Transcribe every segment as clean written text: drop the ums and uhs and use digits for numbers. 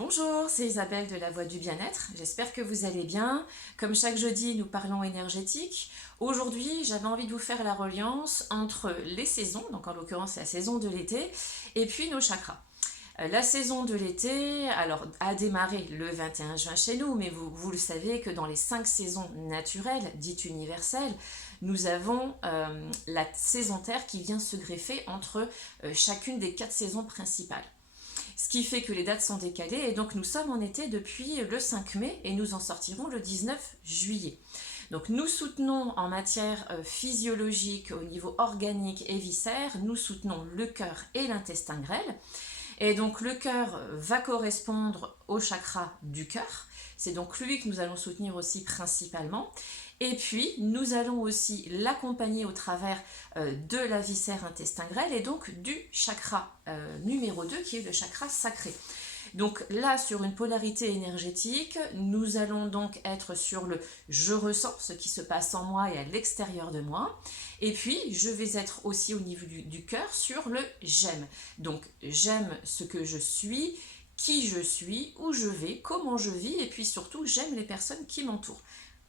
Bonjour, c'est Isabelle de La Voix du Bien-être. J'espère que vous allez bien. Comme chaque jeudi, nous parlons énergétique. Aujourd'hui, j'avais envie de vous faire la reliance entre les saisons, donc en l'occurrence la saison de l'été, et puis nos chakras. La saison de l'été, alors, a démarré le 21 juin chez nous, mais vous le savez que dans les 5 saisons naturelles, dites universelles, nous avons la saison Terre qui vient se greffer entre chacune des 4 saisons principales. Ce qui fait que les dates sont décalées et donc nous sommes en été depuis le 5 mai et nous en sortirons le 19 juillet. Donc nous soutenons en matière physiologique, au niveau organique et viscère, nous soutenons le cœur et l'intestin grêle. Et donc le cœur va correspondre au chakra du cœur. C'est donc lui que nous allons soutenir aussi principalement. Et puis nous allons aussi l'accompagner au travers de la viscère intestin grêle et donc du chakra numéro 2 qui est le chakra sacré. Donc là, sur une polarité énergétique, nous allons donc être sur le je ressens ce qui se passe en moi et à l'extérieur de moi. Et puis, je vais être aussi au niveau du cœur sur le j'aime. Donc, j'aime ce que je suis, qui je suis, où je vais, comment je vis, et puis surtout, j'aime les personnes qui m'entourent.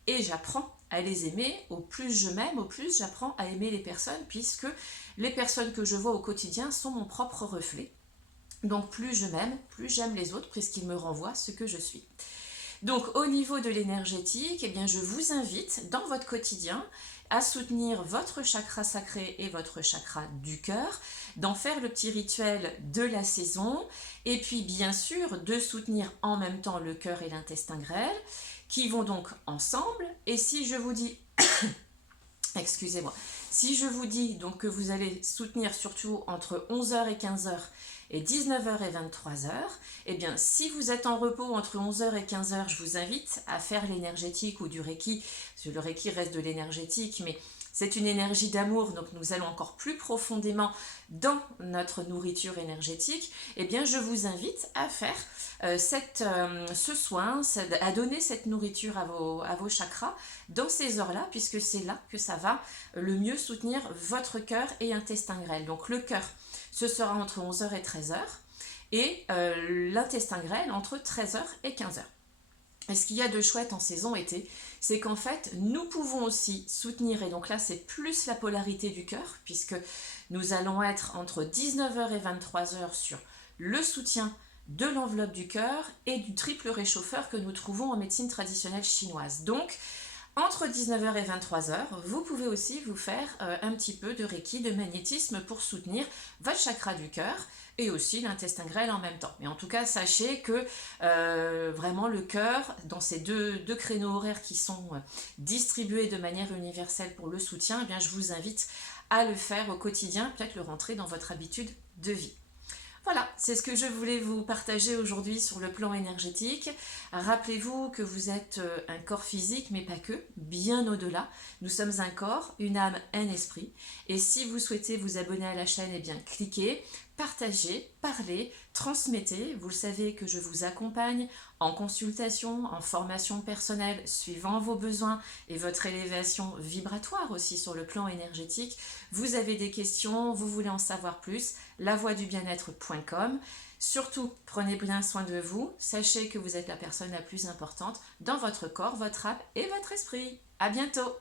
Et j'apprends à les aimer, au plus je m'aime, au plus j'apprends à aimer les personnes, puisque les personnes que je vois au quotidien sont mon propre reflet. Donc plus je m'aime, plus j'aime les autres, puisqu'ils me renvoient ce que je suis. Donc au niveau de l'énergétique, eh bien, je vous invite dans votre quotidien à soutenir votre chakra sacré et votre chakra du cœur, d'en faire le petit rituel de la saison, et puis bien sûr de soutenir en même temps le cœur et l'intestin grêle, qui vont donc ensemble. Et si je vous dis, excusez-moi, si je vous dis donc que vous allez soutenir surtout entre 11h et 15h et 19h et 23h, eh bien si vous êtes en repos entre 11h et 15h, je vous invite à faire l'énergétique ou du Reiki, parce que le Reiki reste de l'énergétique, mais c'est une énergie d'amour, donc nous allons encore plus profondément dans notre nourriture énergétique. Eh bien, je vous invite à faire ce soin, à donner cette nourriture à vos chakras dans ces heures-là, puisque c'est là que ça va le mieux soutenir votre cœur et intestin grêle. Donc le cœur, ce sera entre 11h et 13h, et l'intestin grêle entre 13h et 15h. Et ce qu'il y a de chouette en saison été, c'est qu'en fait, nous pouvons aussi soutenir, et donc là, c'est plus la polarité du cœur, puisque nous allons être entre 19h et 23h sur le soutien de l'enveloppe du cœur et du triple réchauffeur que nous trouvons en médecine traditionnelle chinoise. Donc, entre 19h et 23h, vous pouvez aussi vous faire un petit peu de Reiki, de magnétisme pour soutenir votre chakra du cœur et aussi l'intestin grêle en même temps. Mais en tout cas, sachez que vraiment le cœur, dans ces deux créneaux horaires qui sont distribués de manière universelle pour le soutien, eh bien, je vous invite à le faire au quotidien, peut-être le rentrer dans votre habitude de vie. Voilà, c'est ce que je voulais vous partager aujourd'hui sur le plan énergétique. Rappelez-vous que vous êtes un corps physique, mais pas que, bien au-delà. Nous sommes un corps, une âme, un esprit. Et si vous souhaitez vous abonner à la chaîne, eh bien cliquez, partagez, parlez, transmettez. Vous le savez que je vous accompagne en consultation, en formation personnelle, suivant vos besoins et votre élévation vibratoire aussi sur le plan énergétique. Vous avez des questions, vous voulez en savoir plus, lavoidubienêtre.com. Surtout, prenez bien soin de vous. Sachez que vous êtes la personne la plus importante dans votre corps, votre âme et votre esprit. À bientôt!